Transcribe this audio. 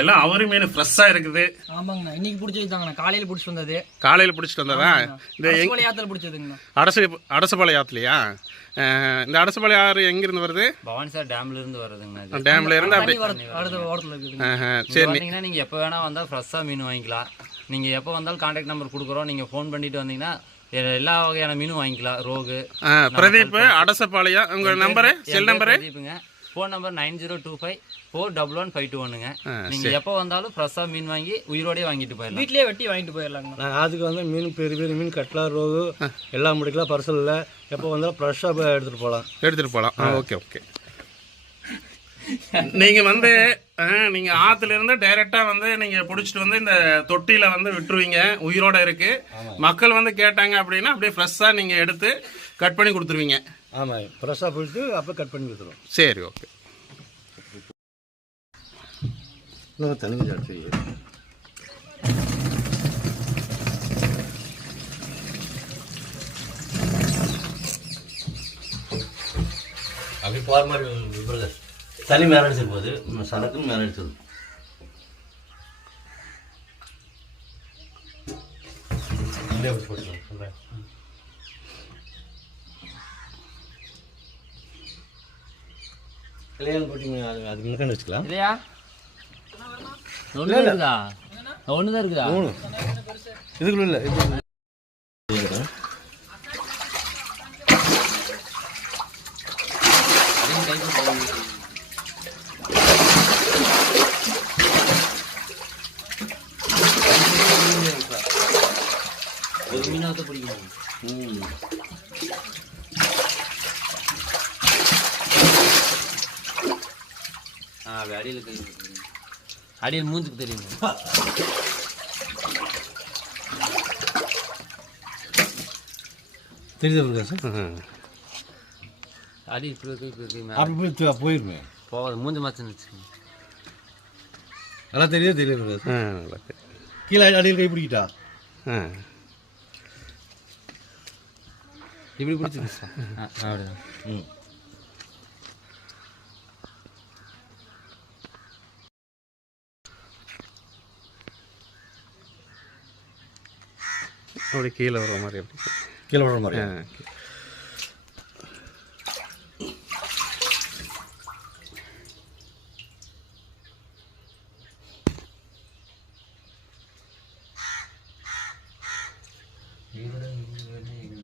எல்லாம் அவரு மீன் ஃப்ரெஷ்ஷா இருக்குது. ஆமாங்கண்ணா, இன்னைக்கு பிடிச்சிருந்தாங்கண்ணா. காலையில பிடிச்சிட்டு வந்தது. காலையில பிடிச்சிட்டு வந்ததா? இந்த அரசபாளையத்துல பிடிச்சதுங்கண்ணா. அரசபாளையத்துலயா? இந்த அரசபாளையம் ஆறு எங்கிருந்து வருது? பவானி சார் டேம்ல இருந்து வருதுங்கண்ணா. டேம்ல இருந்து அப்படி அடுத்த ஓரத்துல இருக்குது. சரி, வந்தீங்கன்னா நீங்க எப்போ வேணா வந்தா ஃப்ரெஷ்ஷா மீன் வாங்கிக்கலாம். நீங்க எப்போ வந்தாலும் கான்டாக்ட் நம்பர் கொடுக்குறோம். நீங்க ஃபோன் பண்ணிட்டு வந்தீங்கன்னா எல்லா வகையான மீனும் வாங்கிக்கலாம். ரோகு. பிரதீப், அரசபாளையம். உங்க நம்பரு, செல் நம்பரு? பிரதீப்புங்க. ஃபோன் நம்பர் 9025411521ங்க. நீங்க எப்போ வந்தாலும் ஃப்ரெஷ்ஷா மீன் வாங்கி உயிரோடய வாங்கிட்டு போயிடலாம். வீட்லயே வெட்டி வாங்கிட்டு போயிடலாங்க. அதுக்கு வந்து மீன் பெரிய பெரிய மீன் கட்லா, ரோகு எல்லாம் முடிக்கலாம். பர்சலில் எப்போ வந்தாலும் ஃப்ரெஷ்ஷாக எடுத்துகிட்டு போகலாம். Okay okay. நீங்க வந்து நீங்க ஆத்துல இருந்து டைரக்டா வந்து நீங்க புடிச்சிட்டு வந்து இந்த தொட்டியில வந்து விட்டுருவீங்க. உயிரோட இருக்கு. மக்கள் வந்து கேட்டாங்க அப்படின்னா அப்படியே ஃப்ரெஷ்ஷா நீங்க எடுத்து கட் பண்ணி கொடுத்துருவீங்க. ஆமாம், ஃப்ரெஷ்ஷாக போயிட்டு அப்போ கட் பண்ணி கொடுத்துருவோம். சரி, ஓகே. இன்னும் தண்ணி ஜாஸ்தி. அப்படி போகிற மாதிரி தண்ணி மேலே அடிச்சிடும் போது சனக்குன்னு மேலே அடிச்சிடும். போட்டுக்கலாம் சொல்கிறேன். கல்யாணம் போட்டிங்க அது முன்னாடி வச்சுக்கலாம் இல்லையா? ஒன்று இருக்குதா? ஒன்று தான் இருக்குதா? இதுக்குள்ள இல்லை. ஒரு மீனாவது பிடிக்கும். அடியில் மூஞ்சுக்கு தெரியுங்க. தெரியுது சார். அடி அப்படி போயிருமே போகாது. மூஞ்சி மாச்சுன்னு வச்சுக்கோங்க. நல்லா தெரியுது. கீழே அடியில் கை பிடிக்கிட்டா இப்படி பிடிச்சிருக்கு சார். அப்படிதான். அப்படி கீழே வர மாதிரி. கீழே வர மாதிரி.